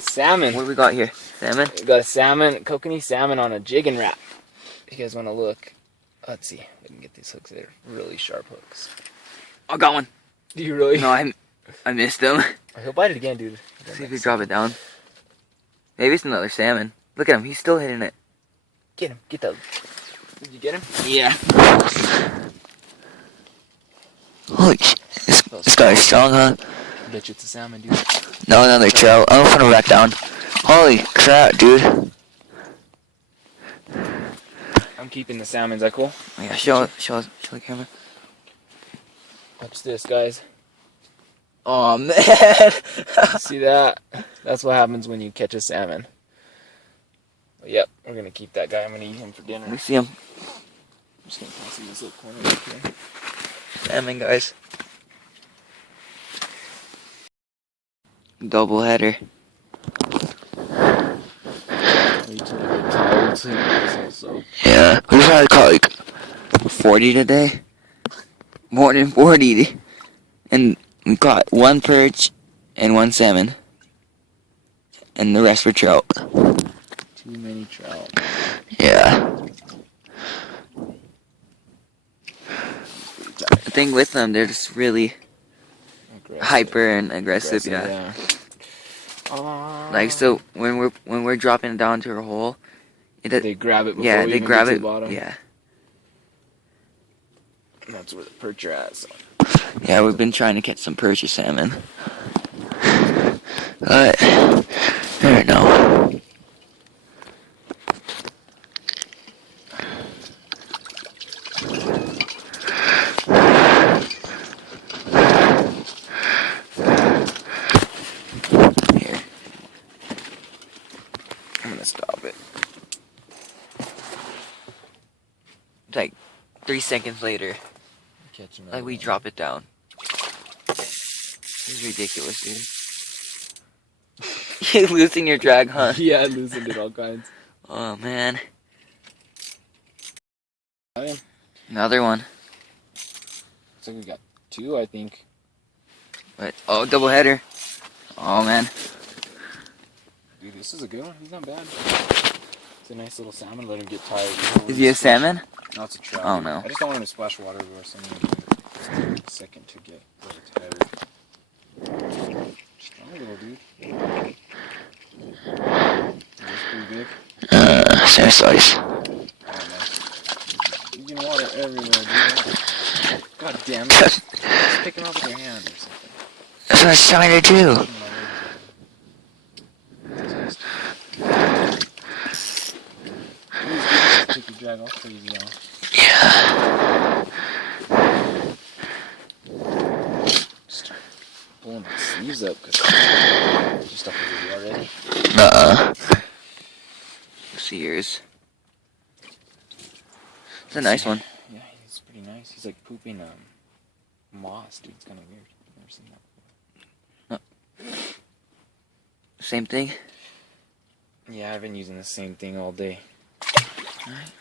Salmon. What do we got here? Salmon? We got a salmon, kokanee salmon on a jig and wrap. If you guys want to look, let's see. We can get these hooks. They're really sharp hooks. I got one. Do you really? No, I missed him. He'll bite it again, dude. See if we drop it down. Maybe it's another salmon. Look at him. He's still hitting it. Get him. Get that. Did you get him? Yeah. Holy shit. This guy is strong, huh? I bet you it's a salmon, dude. No, another trout. I'm gonna put him back down. Holy crap, dude. I'm keeping the salmon. Is that cool? Yeah, show the camera. Watch this, guys. Oh, man. See that? That's what happens when you catch a salmon. But yep, we're going to keep that guy. I'm going to eat him for dinner. Let me see him. I'm just going to toss him in this little corner right here. Salmon, guys. Double header. Yeah, we probably caught like 40 today. More than 40. And we caught one perch and one salmon. And the rest were trout. Too many trout. Yeah. The thing with them, they're just really hyper and aggressive, yeah. Like, so when we're dropping it down to our hole, they grab it before yeah, we they even grab get to it. the bottom. Yeah. And that's where the perch are at. So. Yeah, we've been trying to catch some perch or salmon. But I don't know. Here. I'm gonna stop it. It's like 3 seconds later. Like we drop it down. This is ridiculous, dude. You're losing your drag, huh? Yeah, I loosened it all kinds. Oh man. Oh, Another one. looks like we got two, I think. What? Oh, double header. Oh man. Dude, this is a good one. He's not bad. It's a nice little salmon. Let him get tired. Is he a salmon? No, it's a trout. Oh no. I just don't want him to splash water everywhere, so I'm going to give it a second to get tired. Strong little dude. Is pretty big? Same size. You can water everywhere, dude. God damn it. Just pick him up with your hand or something. That's what I was trying to do. Take your drag off crazy, y'all. Yeah. Just pulling my sleeves up because just up with you already. See yours. It's a nice one. Yeah, he's pretty nice. He's like pooping moss, dude. It's kind of weird. I've never seen that before. Same thing? Yeah, I've been using the same thing all day. Alright.